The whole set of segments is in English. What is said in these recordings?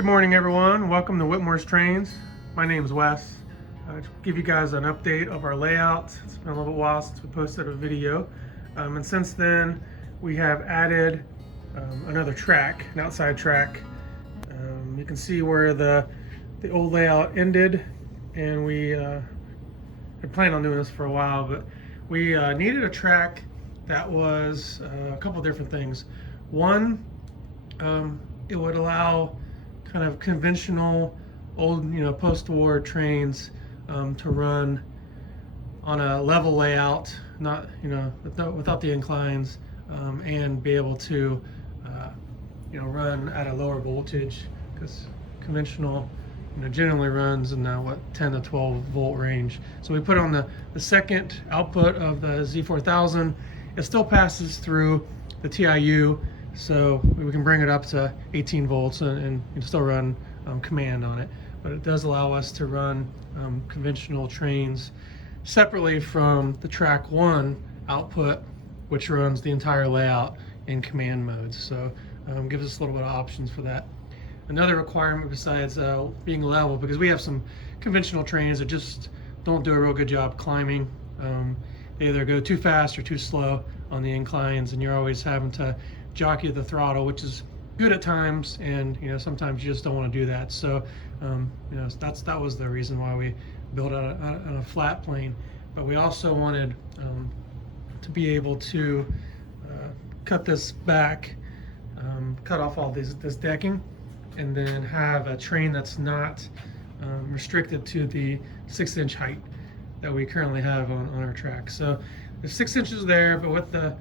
Good morning, everyone. Welcome to Whitmore's Trains. My name is Wes. To give you guys an update of our layout. It's been a little while since we posted a video, and since then we have added another track, an outside track. You can see where the old layout ended, and we had planned on doing this for a while, but we needed a track that was a couple different things. One, it would allow kind of conventional old, post-war trains to run on a level layout, not, without the inclines, and be able to, run at a lower voltage, because conventional, generally runs in the 10 to 12 volt range. So we put on the second output of the Z4000. It still passes through the TIU, so we can bring it up to 18 volts and still run command on it. But it does allow us to run conventional trains separately from the track 1 output, which runs the entire layout in command modes. So gives us a little bit of options for that. Another requirement besides being level, because we have some conventional trains that just don't do a real good job climbing. They either go too fast or too slow on the inclines, and you're always having to jockey the throttle, which is good at times, and sometimes you just don't want to do that. So that was the reason why we built on a flat plane. But we also wanted to be able to cut this back, cut off all this decking, and then have a train that's not restricted to the 6-inch height that we currently have on our track. So there's 6 inches there, but with the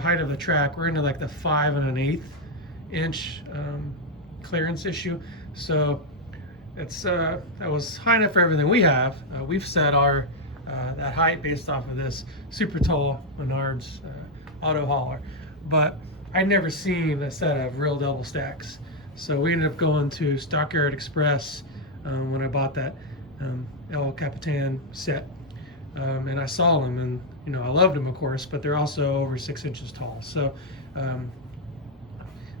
height of the track, we're into like the 5 1/8 inch clearance issue. So it's that was high enough for everything we have. We've set our that height based off of this super tall Menards auto hauler, but I'd never seen a set of real double stacks. So we ended up going to Stockyard Express when I bought that El Capitan set, and I saw them, and I loved them, of course, but they're also over 6 inches tall. So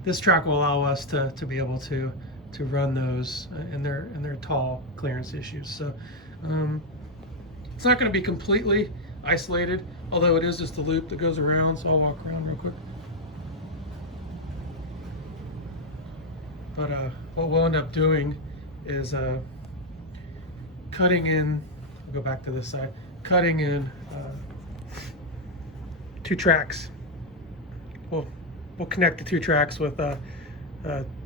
this track will allow us to be able to run those in their tall clearance issues. So it's not going to be completely isolated, although it is just a loop that goes around. So I'll walk around real quick. But what we'll end up doing is cutting in, I'll go back to this side, cutting in 2 tracks. We'll connect the 2 tracks with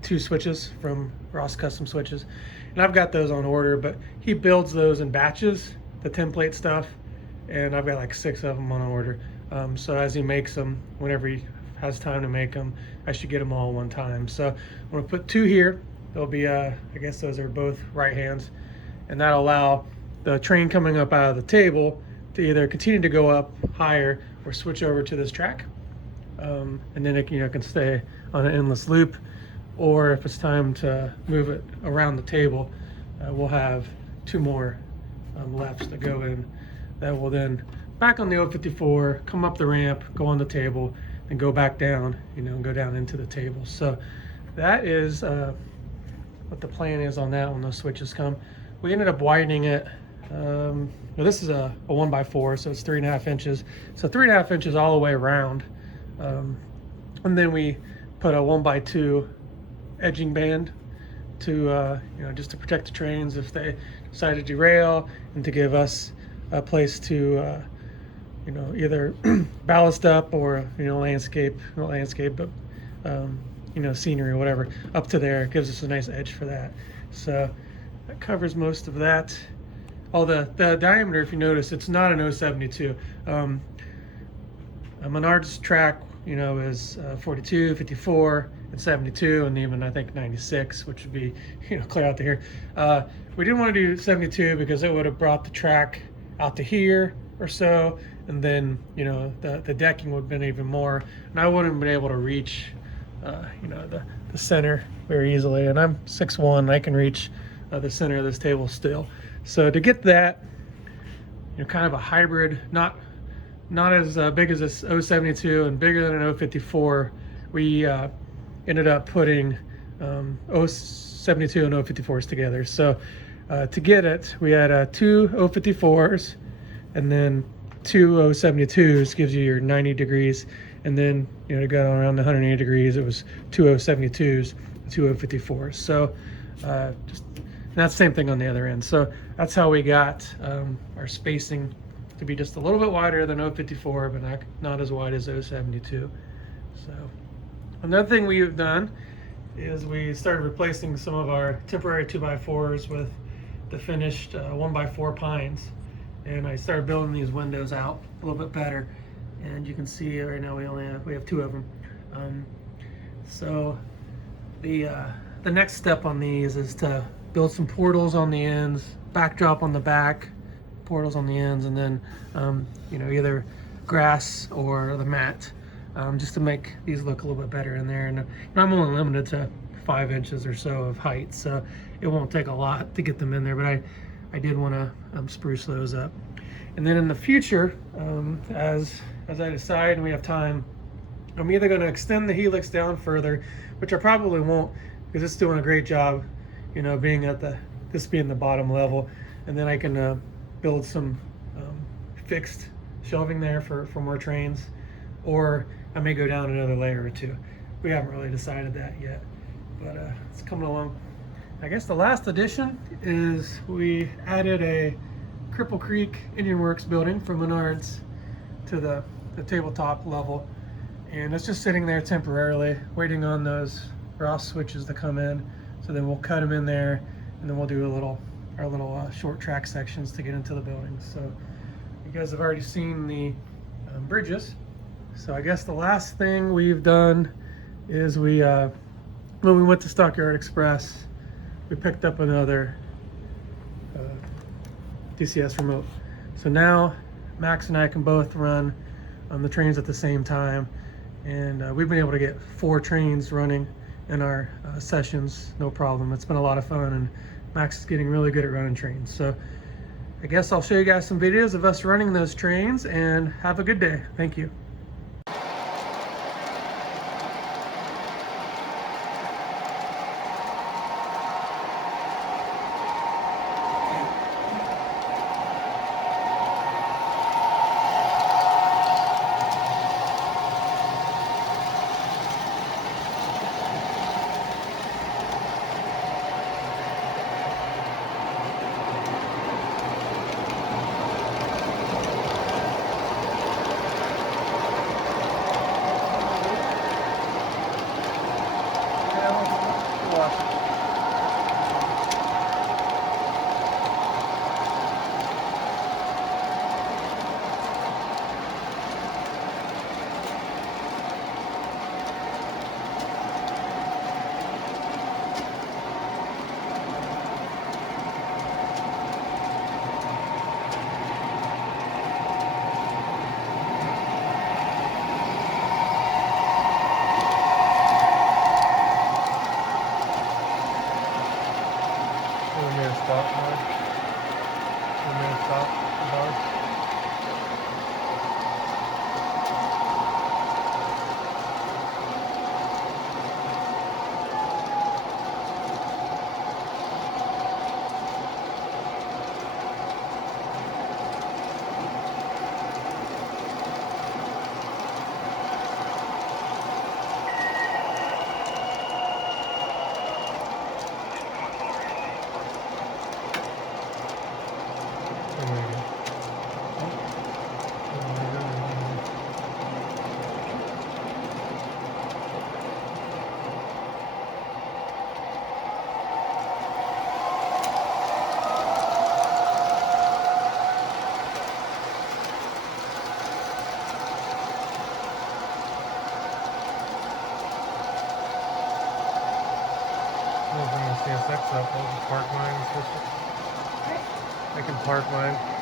2 switches from Ross Custom Switches. And I've got those on order, but he builds those in batches, the template stuff, and I've got like 6 of them on order. So as he makes them, whenever he has time to make them, I should get them all one time. So I'm going to put 2 here. There'll be, I guess those are both right hands, and that'll allow the train coming up out of the table to either continue to go up higher or switch over to this track, and then it can stay on an endless loop. Or if it's time to move it around the table, we'll have 2 more lefts that go in that will then back on the 054, come up the ramp, go on the table, and go back down, and go down into the table. So that is what the plan is on that when those switches come. We ended up widening it. Well, this is a 1x4, so it's 3.5 inches. So 3.5 inches all the way around. And then we put a 1x2 edging band to, just to protect the trains if they decide to derail, and to give us a place to, either ballast up or, landscape, not landscape, but, scenery or whatever up to there. It gives us a nice edge for that. So that covers most of that. Oh, the diameter, if you notice, it's not an 072. A Menards track, is 42, 54, and 72, and even I think 96, which would be, clear out to here. We didn't want to do 72 because it would have brought the track out to here or so, and then the decking would have been even more, and I wouldn't have been able to reach the center very easily. And I'm 6'1", I can reach the center of this table still. So to get that, kind of a hybrid, not as big as this 072 and bigger than an 054, we ended up putting 072 and 054s together. So to get it, we had two 054s and then two 072s gives you your 90 degrees. And then, to go around the 180 degrees, it was two 072s, two 054s. So just that's the same thing on the other end. So that's how we got our spacing to be just a little bit wider than 054, but not as wide as 072. So another thing we've done is we started replacing some of our temporary 2x4s with the finished 1x4 pines. And I started building these windows out a little bit better. And you can see right now we have two of them. So the next step on these is to build some portals on the ends, backdrop on the back, portals on the ends, and then either grass or the mat, just to make these look a little bit better in there. And I'm only limited to 5 inches or so of height, so it won't take a lot to get them in there, but I did want to spruce those up. And then in the future, as I decide and we have time, I'm either going to extend the helix down further, which I probably won't because it's doing a great job, being at this being the bottom level, and then I can build some fixed shelving there for more trains, or I may go down another layer or two. We haven't really decided that yet, but it's coming along. I guess the last addition is we added a Cripple Creek Indian Works building from Menards to the tabletop level, and it's just sitting there temporarily waiting on those Ross switches to come in. So then we'll cut them in there, and then we'll do our little short track sections to get into the building. So you guys have already seen the bridges. So I guess the last thing we've done is when we went to Stockyard Express, we picked up another DCS remote. So now Max and I can both run the trains at the same time, and we've been able to get 4 trains running in our sessions, no problem. It's been a lot of fun, and Max is getting really good at running trains. So I guess I'll show you guys some videos of us running those trains, and have a good day. Thank you. CSX up, I'll just park mine and switch it. I can park mine.